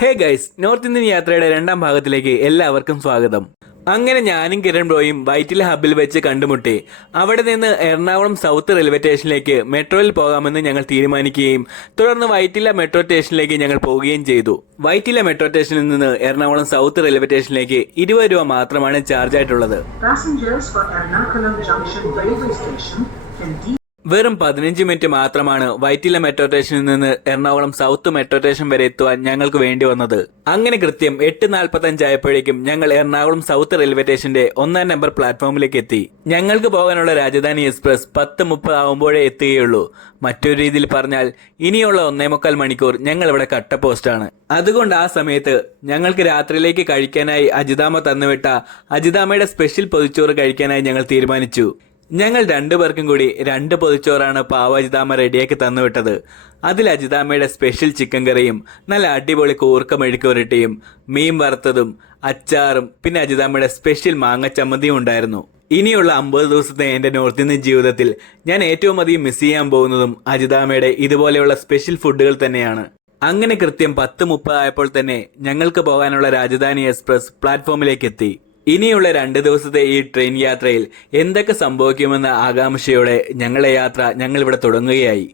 Hey guys, north Indian യാത്രയുടെ രണ്ടാം ഭാഗത്തിലേക്ക് എല്ലാവർക്കും സ്വാഗതം. അങ്ങനെ ഞാനും കിരൺ ബ്രോയും വൈറ്റില ഹബിൽ വെച്ച് കണ്ടുമുട്ടി. അവിടെ നിന്ന് എറണാകുളം സൗത്ത് റെയിൽവേ സ്റ്റേഷനിലേക്ക് മെട്രോയിൽ പോകാമെന്ന് ഞങ്ങൾ തീരുമാനിക്കുകയും തുടർന്ന് വൈറ്റില മെട്രോ സ്റ്റേഷനിലേക്ക് ഞങ്ങൾ പോവുകയും ചെയ്തു. വൈറ്റില മെട്രോ സ്റ്റേഷനിൽ നിന്ന് എറണാകുളം സൗത്ത് റെയിൽവേ സ്റ്റേഷനിലേക്ക് 20 രൂപ മാത്രമാണ് ചാർജ് ആയിട്ടുള്ളത്. വെറും 15 മിനിറ്റ് മാത്രമാണ് വൈറ്റില മെട്രോ സ്റ്റേഷനിൽ നിന്ന് എറണാകുളം സൗത്ത് മെട്രോ സ്റ്റേഷൻ വരെ എത്തുവാൻ ഞങ്ങൾക്ക് വേണ്ടി വന്നത്. അങ്ങനെ കൃത്യം 8:45 ആയപ്പോഴേക്കും ഞങ്ങൾ എറണാകുളം സൗത്ത് റെയിൽവേ സ്റ്റേഷന്റെ 1-ാം നമ്പർ പ്ലാറ്റ്ഫോമിലേക്ക് എത്തി. ഞങ്ങൾക്ക് പോകാനുള്ള രാജധാനി എക്സ്പ്രസ് 10:30 ആവുമ്പോഴേ എത്തുകയുള്ളൂ. മറ്റൊരു രീതിയിൽ പറഞ്ഞാൽ ഇനിയുള്ള 1.25 മണിക്കൂർ ഞങ്ങൾ ഇവിടെ കട്ട പോസ്റ്റാണ്. അതുകൊണ്ട് ആ സമയത്ത് ഞങ്ങൾക്ക് രാത്രിയിലേക്ക് കഴിക്കാനായി അജിതാമ്മ തന്നുവിട്ട അജിതാമ്മയുടെ സ്പെഷ്യൽ പൊതിച്ചോറ് കഴിക്കാനായി ഞങ്ങൾ തീരുമാനിച്ചു. ഞങ്ങൾ 2 പേർക്കും കൂടി 2 പൊതിച്ചോറാണ് പാവ അജിതാമ്മ റെഡിയാക്കി തന്നുവിട്ടത്. അതിൽ അജിതാമ്മയുടെ സ്പെഷ്യൽ ചിക്കൻ കറിയും നല്ല അടിപൊളി കൂർക്ക മെഴുക്കുവരട്ടിയും മീൻ വറുത്തതും അച്ചാറും പിന്നെ അജിതാമ്മയുടെ സ്പെഷ്യൽ മാങ്ങ ചമ്മന്തിയും ഉണ്ടായിരുന്നു. ഇനിയുള്ള 50 ദിവസത്തെ എൻ്റെ നോർത്ത് ഇന്ത്യൻ ജീവിതത്തിൽ ഞാൻ ഏറ്റവും അധികം മിസ് ചെയ്യാൻ പോകുന്നതും അജിതാമ്മയുടെ ഇതുപോലെയുള്ള സ്പെഷ്യൽ ഫുഡുകൾ തന്നെയാണ്. അങ്ങനെ കൃത്യം 10:30 ആയപ്പോൾ തന്നെ ഞങ്ങൾക്ക് പോകാനുള്ള രാജധാനി എക്സ്പ്രസ് പ്ലാറ്റ്ഫോമിലേക്ക് എത്തി. ഇനിയുള്ള 2 ദിവസത്തെ ഈ ട്രെയിൻ യാത്രയിൽ എന്തൊക്കെ സംഭവിക്കുമെന്ന ആകാംക്ഷയോടെ ഞങ്ങളുടെ യാത്ര ഞങ്ങളിവിടെ തുടങ്ങുകയായി.